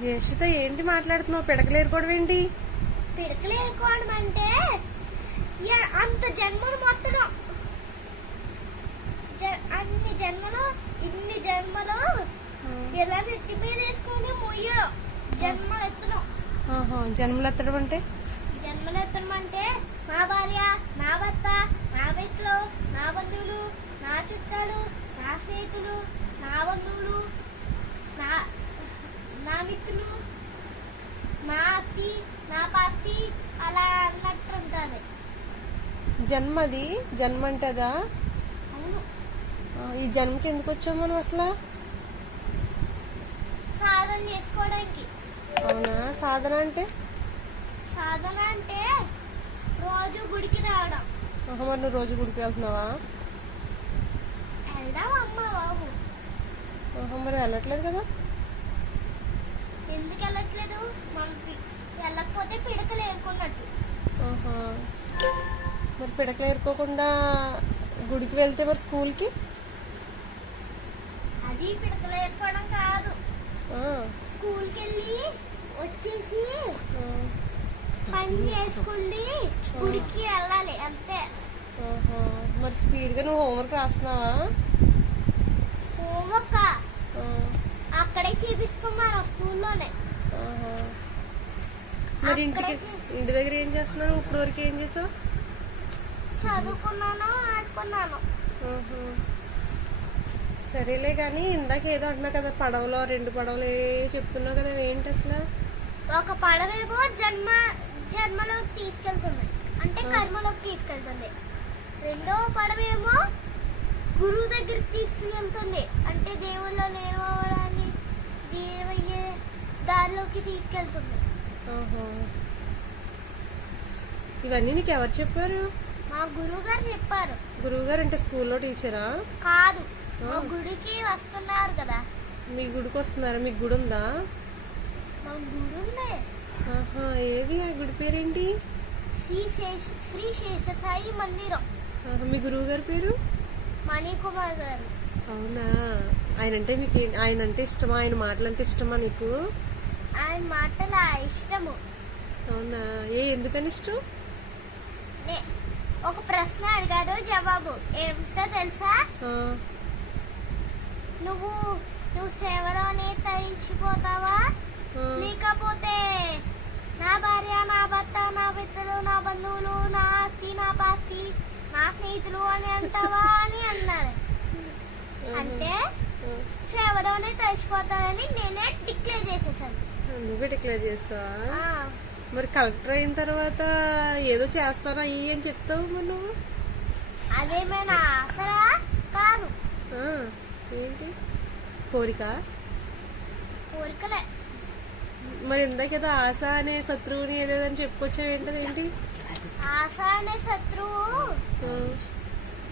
జ్యేష్ఠత ఏంటి మాట్లాడుతున్నావు? పిడకలు ఏరుకోవడం ఏంటి? పిడకలు ఏరుకోవడం అంటే అంత జన్మలు మొత్తం అన్ని జన్మలు ఇన్ని జన్మలు ఇలా నెత్తి మీద వేసుకొని మొయ్యడం జన్మలు ఎత్తడం. జన్మలు ఎత్తడం అంటే? జన్మలు ఎత్తడం అంటే నా భార్య, నా భర్త, నా మిత్రులు, నా బంధువులు, నా చుట్టాలు, నా స్నేహితులు, నా బంధువులు, నా మిత్రులు, నా ఆస్తి, నా పాస్తి అలా అన్నట్టు ఉంటుంది. జన్మది జన్మ అంటదా? అవును. ఈ జన్మకి ఎందుకు వచ్చాం మనం అసలు? సాధన చేసుకోవడానికి. అవునా? సాధన అంటే? సాధన అంటే రోజు గుడికి రావడం. మరి నువ్వు రోజు గుడికి వెళ్తున్నావా? వెళ్దాం అమ్మ బాబు. మరి వెళ్ళట్లేదు కదా? ఎందుకు వెళ్ళట్లేదు? మనకి వెళ్ళకపోతే పిడకలు ఏరుకున్నట్టు. మరి పిడకలు ఏరుకోకుండా గుడికి వెళ్తే మరి స్కూల్కి? అది పిడకలు ఏరుకోవడం కాదు. స్కూల్కి వెళ్ళి వచ్చేసి పని చేసుకుండి గుడికి వెళ్ళాలి అంతే. మరి స్పీడ్ గా నువ్వు హోంవర్క్ రాస్తున్నావా? హోంవర్క్ అక్కడే చేపిస్తున్నాను స్కూల్లోనే. మరి ఇంటి దగ్గర ఏం చేస్తున్నావు? ఇప్పుడు వరకు ఏం చేసావు? చదువుకున్నాను, ఆడుకున్నాను. సరేలే కానీ ఇందాక ఏదో అంటున్నావు కదా, పడవలో 2 పడవలు చెప్తున్నావు కదా, ఏంటి అసలు? ఒక పడవేమో జన్మలోకి తీసుకెళ్తుంది, అంటే కర్మలోకి తీసుకెళ్తుంది. రెండో పడవేమో గురువు దగ్గరికి తీసుకెళ్తుంది, అంటే దేవుళ్ళలో నేర్వడానికి దేవయ్యే దారిలోకి తీసుకెళ్తుంది. ఇవన్నీ నీకు ఎవరు చెప్పారు? మా గురువు గారు చెప్పారు. గురువు గారు అంటే స్కూల్లో టీచరా? కాదు, మా గుడికి వస్తున్నారు కదా. మీ గుడికి వస్తున్నారా? మీకు గుడి ఉందా? మా గుడి ఉంది. ఏది ఆ గుడి పేరేంటి? శ్రీ శేషసాయి మందిరం. మీ గురువు గారి పేరు? మణికుమార్ గారు. అవునా? ఆయన అంటే ఇష్టమా? ఆయన మాటలు అంటే ఇష్టమా నీకు? ఆయన మాటలు ఇష్టము. అవునా? ఎందుకని ఇష్టం? ఒక ప్రశ్న అడిగాడు, జవాబు ఏమిటో తెలుసా? నువ్వు సేవలోనే తరించిపోతావా, లేకపోతే నా భార్య, నా భర్త, నా మిత్రులు, నా బంధువులు, నా ఆస్తి, నా పాస్తి, నా స్నేహితులు అని అంటావా అని అన్నారు. అంటే సేవలోనే తరిచిపోతానని నేనే డిక్లేర్ చేసేసాను. నువ్వే డిక్లేర్ చేస్తావా? మరి కలెక్టర్ అయిన తర్వాత ఏదో చేస్తానా అని చెప్తావు మరి నువ్వు? అదేమైనా ఆసరా కాదు. ఏంటి కోరికలే. మరి ఇందాకేదో ఆశ అనే శత్రువుని ఏదేదని చెప్పుకొచ్చావు, ఏంటది? ఏంటి ఆశ అనే శత్రువు?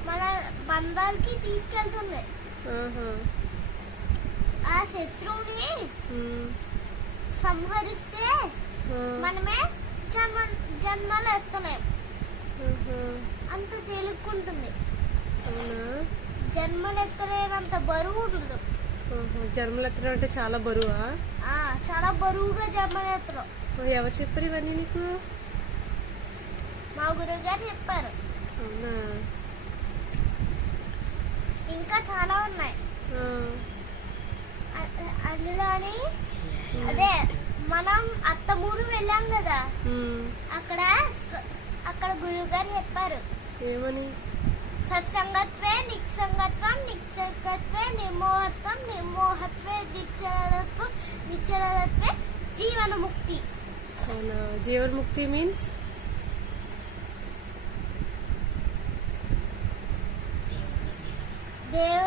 మన బంధాలకి తీసుకెళ్తుంది. ఆ శత్రువుని సంహరిస్తే మనమే జన్మలు ఎత్తున్నాం. అంత తేలిక్కుంటుంది. జన్మలు ఎత్తలేనంత బరువు ఉండదు. జన్మలు ఎత్తడం అంటే చాలా బరువా? చాలా బరువుగా జన్మలు ఎత్తడం. ఎవరు చెప్పారు ఇవన్నీ నీకు? మా గురువు గారు చెప్పారు. అవునా? ఇంకా చాలా ఉన్నాయి అందులోని. అదే మనం అత్తమూరు వెళ్ళాం కదా, అక్కడ గురువు గారు చెప్పారు. ఏమని? సత్సంగత్వే నిక్సంగత్వం, నిక్సంగత్వే నిర్మోహత్వం, నిర్మోహత్వే నిశ్చలత్వం, నిశ్చలత్వే జీవన్ముక్తి. అవునా? జీవన్ముక్తి మీన్స్ దేవుని